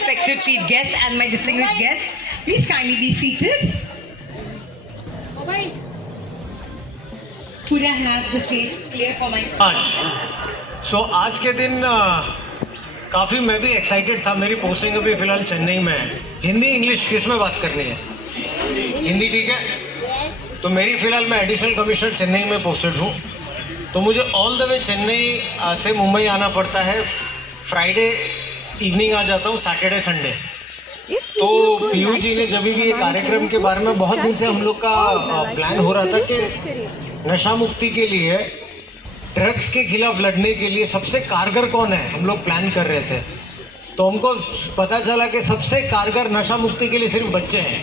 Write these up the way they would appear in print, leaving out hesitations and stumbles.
respected chief guest and my distinguished guests. Please kindly be seated. Could I have the stage clear for my... सो आज के दिन काफ़ी मैं भी excited था. मेरी पोस्टिंग अभी फ़िलहाल चेन्नई में है. हिंदी इंग्लिश किस में बात करनी है? हिंदी ठीक है. तो मेरी फ़िलहाल मैं एडिशनल कमिश्नर चेन्नई में पोस्टेड हूँ. तो मुझे ऑल द वे चेन्नई से मुंबई आना पड़ता है. फ्राइडे इवनिंग आ जाता हूँ, सैटरडे संडे. तो पीयू जी ने जब भी ये कार्यक्रम के बारे में बहुत दिन से हम लोग का प्लान हो रहा था कि नशा मुक्ति के लिए, ड्रग्स के खिलाफ लड़ने के लिए सबसे कारगर कौन है, हम लोग प्लान कर रहे थे. तो हमको पता चला कि सबसे कारगर नशा मुक्ति के लिए सिर्फ बच्चे हैं.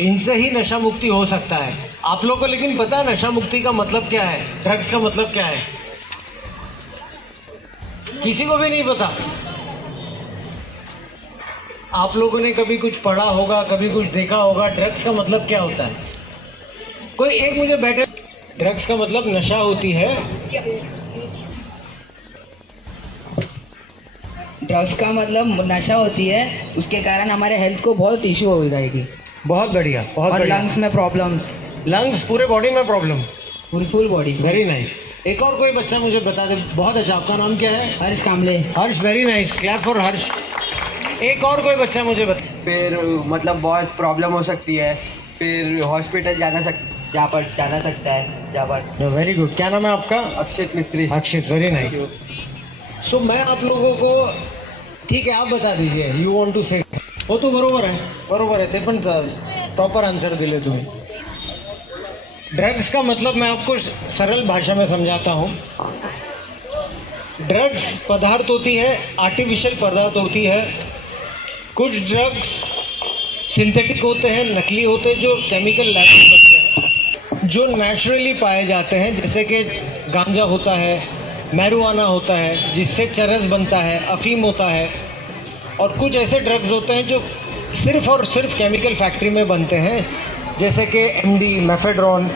इनसे ही नशा मुक्ति हो सकता है. आप लोगों को लेकिन पता है नशा मुक्ति का मतलब क्या है, ड्रग्स का मतलब क्या है? किसी को भी नहीं पता. आप लोगों ने कभी कुछ पढ़ा होगा, कभी कुछ देखा होगा, ड्रग्स का मतलब क्या होता है? कोई एक मुझे बैठे. ड्रग्स का मतलब नशा होती है. ड्रग्स का मतलब नशा होती है, उसके कारण हमारे हेल्थ को बहुत इशू हो जाएगी. बहुत बढ़िया, बहुत और बढ़िया. लंग्स में प्रॉब्लम्स, लंग्स, पूरे बॉडी में प्रॉब्लम. पूरी फुल बॉडी. Very nice. एक और कोई बच्चा मुझे बता दे. बहुत अच्छा. आपका नाम क्या है? Harsh Kamle. Harsh. Very nice. Clap for Harsh. एक और कोई बच्चा मुझे बता. फिर मतलब बहुत प्रॉब्लम हो सकती है. फिर हॉस्पिटल जहाँ पर जाना सकता है, जहाँ पर. Very good. क्या नाम है आपका? अक्षित मिस्त्री. अक्षित. Very nice. सो मैं आप लोगों को, ठीक है आप बता दीजिए. यू वॉन्ट टू से. हो तो बरोबर आहे, बरोबर आहे ते पण प्रॉपर आंसर दिले तुम्ही. ड्रग्स का मतलब मैं आपको सरल भाषा में समझाता हूँ. ड्रग्स पदार्थ होती है, आर्टिफिशियल पदार्थ होती है. कुछ ड्रग्स सिंथेटिक होते हैं, नकली होते हैं, जो केमिकल लैब में बनते हैं, जो नेचुरली पाए जाते हैं. जैसे कि गांजा होता है, मैरिजुआना होता है जिससे चरस बनता है, अफीम होता है. और कुछ ऐसे ड्रग्स होते हैं जो सिर्फ और सिर्फ केमिकल फैक्ट्री में बनते हैं, जैसे कि MD, mephedrone,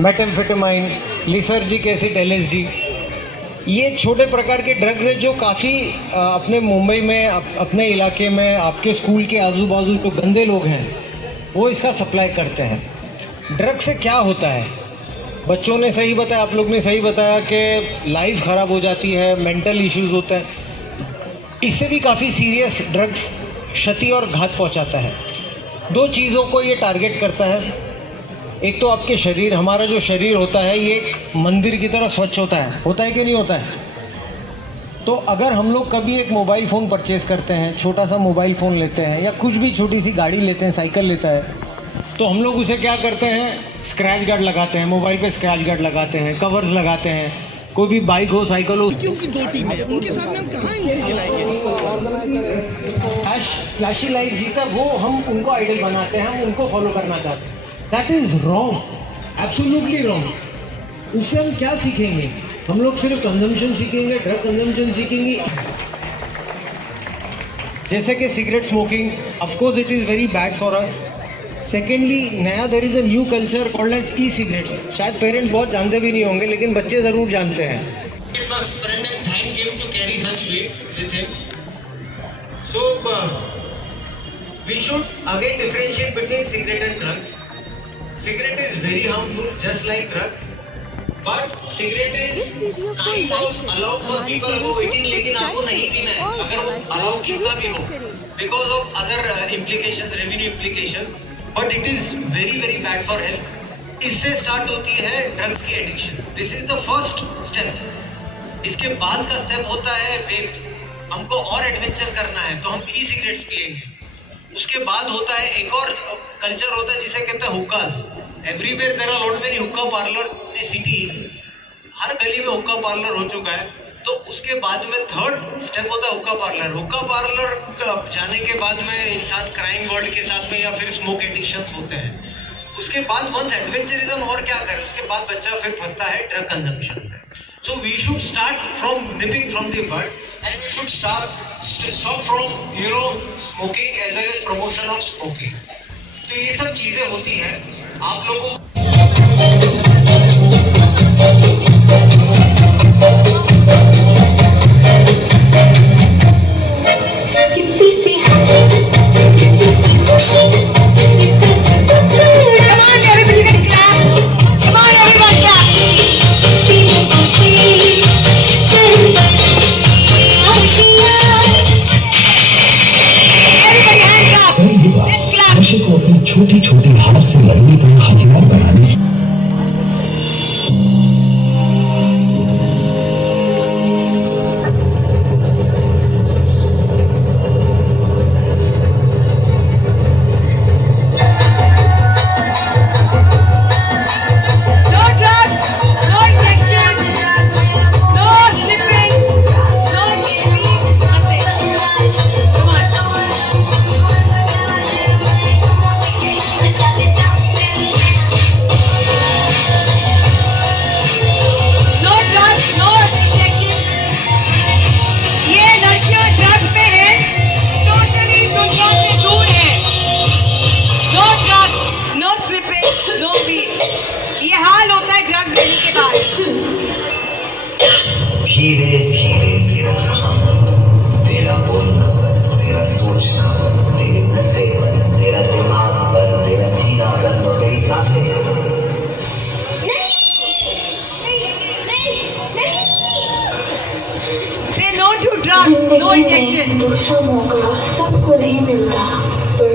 methamphetamine, lysergic acid, LSD. ये छोटे प्रकार के ड्रग्स हैं जो काफ़ी अपने मुंबई में, अपने इलाके में, आपके स्कूल के आजू बाजू जो गंदे लोग हैं वो इसका सप्लाई करते हैं. ड्रग्स से क्या होता है? बच्चों ने सही बताया, आप लोग ने सही बताया कि लाइफ ख़राब हो जाती है, मेंटल इश्यूज़ होते हैं. इससे भी काफ़ी सीरियस ड्रग्स क्षति और घात पहुंचाता है. दो चीज़ों को ये टारगेट करता है. एक तो आपके शरीर, हमारा जो शरीर होता है ये एक मंदिर की तरह स्वच्छ होता है कि नहीं होता है? तो अगर हम लोग कभी एक मोबाइल फ़ोन परचेज़ करते हैं, छोटा सा मोबाइल फ़ोन लेते हैं या कुछ भी छोटी सी गाड़ी लेते हैं, साइकिल लेता है, तो हम लोग उसे क्या करते हैं? स्क्रैच गार्ड लगाते हैं. मोबाइल पे स्क्रैच गार्ड लगाते हैं, कवर्स लगाते हैं. कोई भी बाइक हो, साइकिल हो. क्योंकि दो टीम है, उनके साथ में हम कहाँ इंडियन खिलाएंगे? फ्लैशी लाइट जीता वो हम उनको आइडल बनाते हैं, हम उनको फॉलो करना चाहते हैं. That is wrong, absolutely wrong. उससे हम क्या सीखेंगे? हम लोग सिर्फ कंजम्पशन सीखेंगे, ड्रग कंजम्पशन सीखेंगे. जैसे कि cigarette smoking, of course it is very bad for us. Secondly, नया there is a new culture called as e cigarettes. शायद पेरेंट्स बहुत जानते भी नहीं होंगे, लेकिन बच्चे ज़रूर जानते हैं. So we should again differentiate between cigarette and drugs. Cigarette is very harmful, just like drugs. But cigarette is kind of allowed for people who are eating, लेकिन आपको नहीं पीना है. अगर वो allowed कितना भी हो, because of other implications, revenue implications. But it is very very bad for health. इससे स्टार्ट होती है ड्रग्स की addiction. This is the first step. इसके बाद का स्टेप होता है वेप. हमको और एडवेंचर करना है तो हम ई सिगरेट्स पिएंगे. उसके बाद होता है एक और कल्चर होता है जिसे कहते हैं hookahs. Everywhere there are lot many hookah parlour in city. हर गली में हुक्का पार्लर हो चुका है. तो उसके बाद में थर्ड स्टेप होता है हुक्का पार्लर. हुक्का पार्लर जाने के बाद में इंसान क्राइम वर्ल्ड के साथ में या फिर स्मोक एडिक्शन होते हैं. उसके बाद वंस एडवेंचरिज्म और क्या करे, उसके बाद बच्चा फिर फंसता है ड्रग कंजम्पशन में. So we should start from nipping from the bud, and we should stop from smoking as well as promotion of smoking. तो ये सब चीजें होती हैं. आप लोगों कितनी orientation. दूसरा मौका सबको नहीं मिलता, पर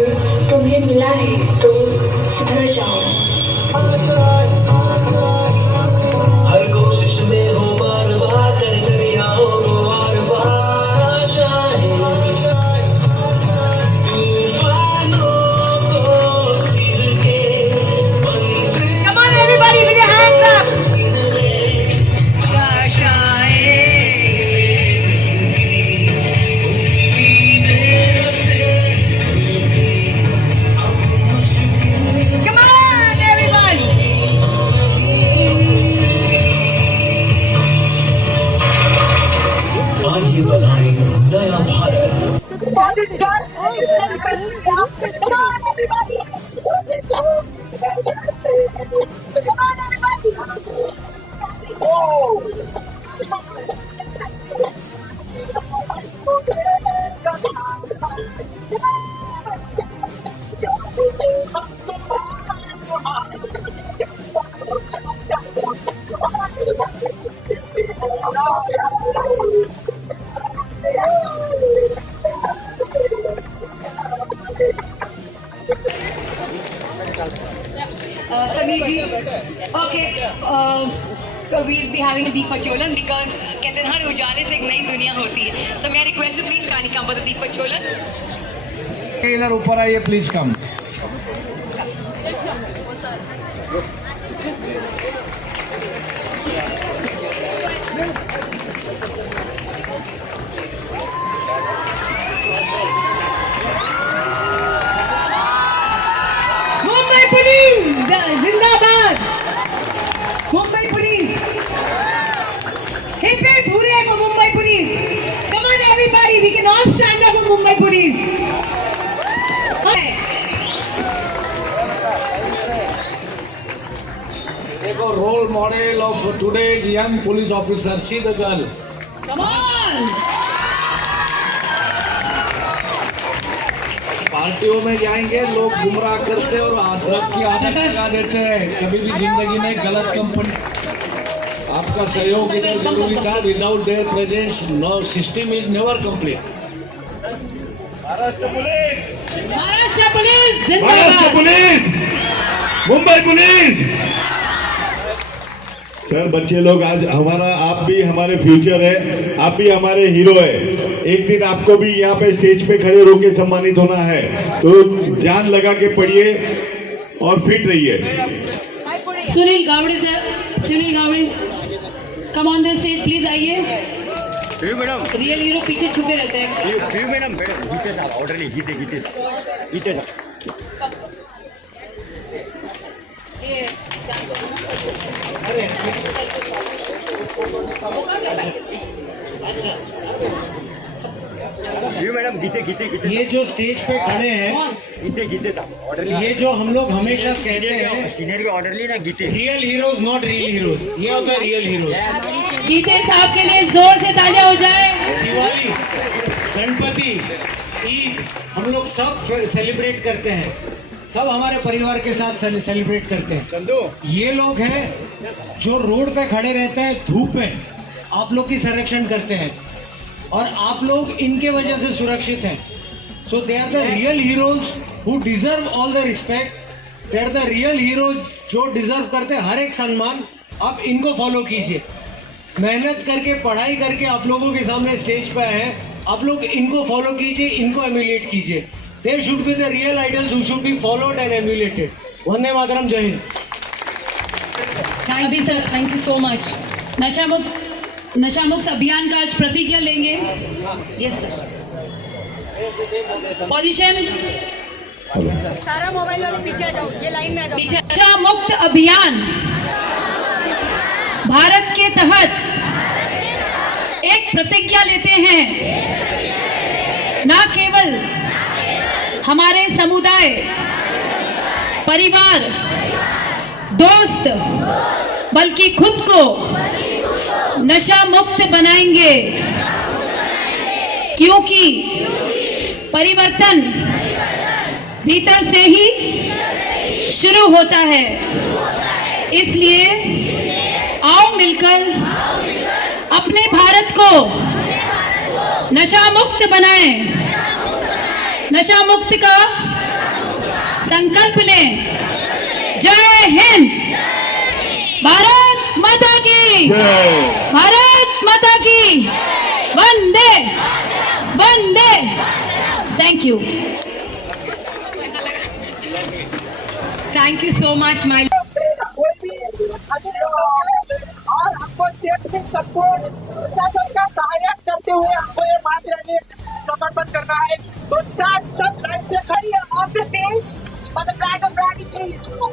तुम्हें मिला है तो सुधर जाओ। हर कोशिश में हो बार बार कर दरिया हो बार बार आशाएं, तूफानों को चीर के मंजिल Come on, everybody, with your hands up. Come on, everyone. आइए बनाएं नया Bharat. Sameer ji, okay, so we'll be having a Deepa Cholan because कहते हैं हर उजाले से एक नई दुनिया होती है. So may I request you please kindly come for the Deepa Cholan. इधर ऊपर आइए please come. Mumbai Police, Zindabad. Mumbai Police. Hip hip hooray for Mumbai Police. Come on everybody, we can all stand up for Mumbai Police. Okay. देखो role model of today's young police officer, see the girl. Come on. पार्टियों में जाएंगे लोग गुमराह करते और drug की आदत लगा देते हैं। कभी भी जिंदगी में गलत कंपनी, आपका सहयोग इधर जरूरी था। Without their presence no system is never complete. Maharashtra police, Maharashtra police Maharashtra जिंदाबाद. Police, Mumbai police. सर बच्चे लोग, आज हमारा, आप भी हमारे फ्यूचर है, आप भी हमारे हीरो है। एक दिन आपको भी यहाँ पे स्टेज पे खड़े होकर सम्मानित होना है, तो जान लगा के पढ़िए और फिट रहिए। Sunil Gawde sir, Sunil Gawde come on the stage please आइए. मैडम, रियल हीरो पीछे छुपे रहते हैं. मैडम, गीते साहब ऑर्डर नहीं, गीते साहब। ये मैडम, गीते ये जो स्टेज पे खड़े हैं, गीते साहब ऑर्डर ये जो हम लोग हमेशा कहते हैं, सीनियर के ऑर्डर ली ना, गीते। Real heroes not real heroes, ये होता है रियल हीरोज। गीते साहब के लिए जोर से तालियां हो जाए. दिवाली, गणपति, ईद हम लोग सब सेलिब्रेट करते हैं, सब हमारे परिवार के साथ सेलिब्रेट करते हैं। ये लोग हैं जो रोड पे खड़े रहते हैं धूप में, आप लोग की संरक्षण करते हैं और आप लोग इनके वजह से सुरक्षित हैं. So they are the real heroes who deserve all the respect. They are the real heroes जो डिजर्व करते हैं हर एक सम्मान. आप इनको फॉलो कीजिए. मेहनत करके, पढ़ाई करके आप लोगों के सामने स्टेज पे आए हैं, आप लोग इनको फॉलो कीजिए, इनको एम्यूलेट कीजिए. They should be the real idols who should be followed and emulated. Vande Mataram, जय हिंद. अभी sir, thank you so much. नशा मुक्त अभियान का आज प्रतिज्ञा लेंगे. Yes sir. पोजीशन. सारा मोबाइल वाले पीछे आ जाओ, ये लाइन में आ जाओ. पीछे. नशा मुक्त अभियान भारत के तहत एक प्रतिज्ञा लेते हैं. न केवल हमारे समुदाय, परिवार, दोस्त, बल्कि खुद को नशा मुक्त बनाएंगे, क्योंकि परिवर्तन भीतर से ही शुरू होता है. इसलिए आओ मिलकर अपने भारत को नशा मुक्त बनाएं, नशा मुक्त का संकल्प लें। जय हिंद, भारत माता की, भारत माता की, वंदे वंदे। Thank you, thank you so much my. और हमको सपोर्ट प्रशासन का सहायक करते हुए हमको ये मात्र समर्पण करना है। तो सब लाइन से खड़ी है of the stage for the flag of gratitude.